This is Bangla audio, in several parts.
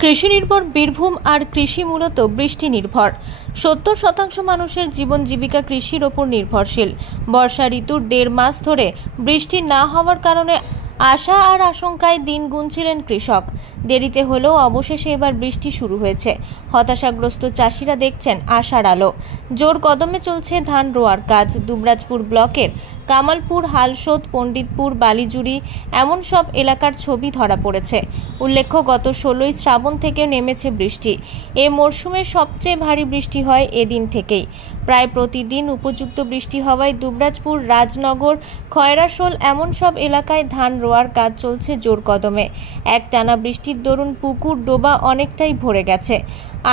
কৃষি নির্ভর বীরভূম আর কৃষি মূলত বৃষ্টি নির্ভর। 70% মানুষের জীবন জীবিকা কৃষির ওপর নির্ভরশীল। বর্ষা ঋতুর 1.5 মাস ধরে বৃষ্টি না হওয়ার কারণে আশা আর আশঙ্কায় দিন গুনছিলেন কৃষক। দেরিতে হলেও অবশেষে এবার বৃষ্টি শুরু হয়েছে। হতাশাগ্রস্ত চাষিরা দেখছেন আশার আলো। জোর কদমে চলছে ধান রোয়ার কাজ। দুবরাজপুর ব্লকের কামালপুর, হালসোদ, পণ্ডিতপুর, বালিজুড়ি এমন সব এলাকার ছবি ধরা পড়েছে। উল্লেখ্য, গত 16ই শ্রাবণ থেকে নেমেছে বৃষ্টি। এ মরশুমের সবচেয়ে ভারী বৃষ্টি হয় এদিন থেকেই। প্রায় প্রতিদিন উপযুক্ত বৃষ্টি হওয়ায় দুবরাজপুর, রাজনগর, খয়রাশোল এমন সব এলাকায় ধান রোয়ার কাজ চলছে জোর কদমে। একটানা বৃষ্টির দরুন পুকুর, ডোবা অনেকটাই ভরে গেছে।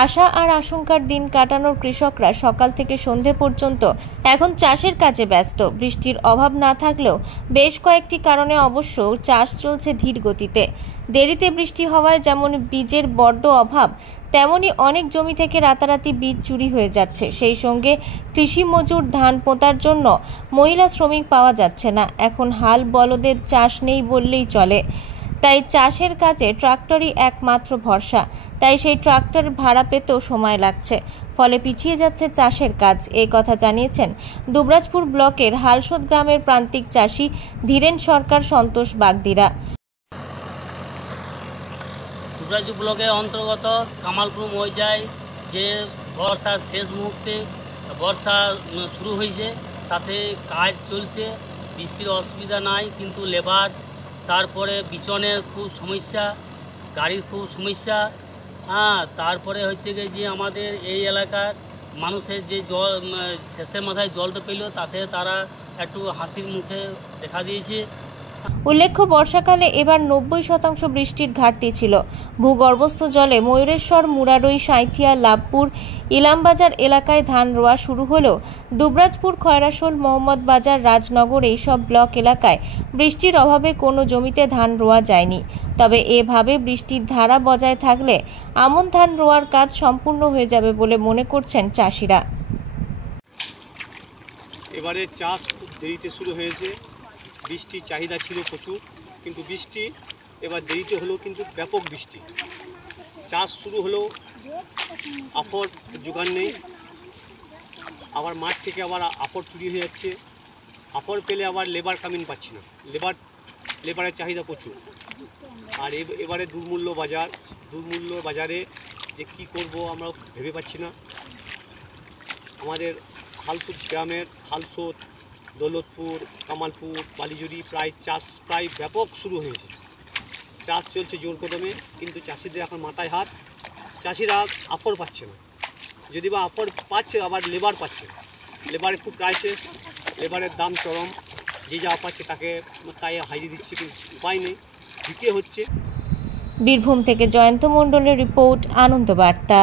আশা আর আশঙ্কার দিন কাটানোর কৃষকরা সকাল থেকে সন্ধে পর্যন্ত এখন চাষের কাজে ব্যস্ত। বৃষ্টির অভাব না থাকলেও বেশ কয়েকটি কারণে অবশ্য চাষ চলছে ধীর গতিতে। দেরিতে বৃষ্টি হওয়ায় যেমন বীজের বড্ড অভাব, তেমনি অনেক জমি থেকে রাতারাতি বীজ চুরি হয়ে যাচ্ছে। সেই সঙ্গে কৃষি মজুর ধান পোঁতার জন্য মহিলা শ্রমিক পাওয়া যাচ্ছে না। এখন হাল বলদের চাষ নেই বললেই চলে। তাই চাষের কাজে ট্রাক্টরই একমাত্র ভরসা। তাই সেই ট্রাক্টর ভাড়া পেতেও সময় লাগছে। ফলে পিছিয়ে যাচ্ছে চাষের কাজ। এই কথা জানিয়েছেন দুবরাজপুর ব্লকের হালসোদ গ্রামের প্রান্তিক চাষি ধীরেন সরকার, সন্তোষ বাগদিরা। দুবরাজপুর ব্লকের অন্তর্গত কামালপুর মৌজায় যে বর্ষার শেষ মুহূর্তে বর্ষা শুরু হয়েছে, তাতে কাজ চলছে। বৃষ্টির অসুবিধা নাই, কিন্তু লেবার, তারপরে বিচনের খুব সমস্যা, গাড়ির খুব সমস্যা। তারপরে হচ্ছে গিয়ে যে আমাদের এই এলাকার মানুষের যে জল শেষের মাথায় জলটা পেল, তাতে তারা একটু হাসির মুখে দেখা দিয়েছে। উল্লেখ্য, বর্ষাকালে এবার 90% বৃষ্টির ঘাটতি ছিল। ভূগর্ভস্থ জলে ময়ূরেশ্বর, মুরারই, সাঁইথিয়া, লাভপুর, ইলামবাজার এলাকায় ধান রোয়া শুরু হলেও দুবরাজপুর, খয়রাশোল, মোহাম্মদবাজার, রাজনগর এইসব ব্লক এলাকায় বৃষ্টির অভাবে কোনো জমিতে ধান রোয়া যায়নি। তবে এভাবে বৃষ্টির ধারা বজায় থাকলে আমন ধান রোয়ার কাজ সম্পূর্ণ হয়ে যাবে বলে মনে করছেন চাষিরা। এবারে চাষ খুব দেরিতে শুরু হয়েছে। বৃষ্টির চাহিদা ছিল প্রচুর, কিন্তু বৃষ্টি এবার দেরিতে হলেও কিন্তু ব্যাপক বৃষ্টি। চাষ শুরু হলেও আফর জোগান নেই। আবার মাঠ থেকে আবার আফর চুরি হয়ে যাচ্ছে। আফর পেলে আবার লেবার কামিন পাচ্ছি না। লেবারের চাহিদা প্রচুর। আর এবারে দুর্মূল্য বাজারে যে কী করব আমরা ভেবে পাচ্ছি না। আমাদের হালসোদ গ্রামের হালসোদ, দৌলতপুর, কামালপুর, বালিজুড়ি প্রায় ব্যাপক শুরু হয়েছে। চাষ চলছে জোর কদমে, কিন্তু চাষিদের এখন মাথায় হাত। চাষিরা আফর পাচ্ছে না। যদি বা আফর পাচ্ছে, আবার লেবার পাচ্ছে না। লেবারের খুব ক্রাইসিস, লেবারের দাম চরম। যে যা পাচ্ছে তাই হাজিয়ে দিচ্ছে, কিন্তু উপায় নেই, দিতে হচ্ছে। বীরভূম থেকে জয়ন্ত মণ্ডলের রিপোর্ট, আনন্দ বার্তা।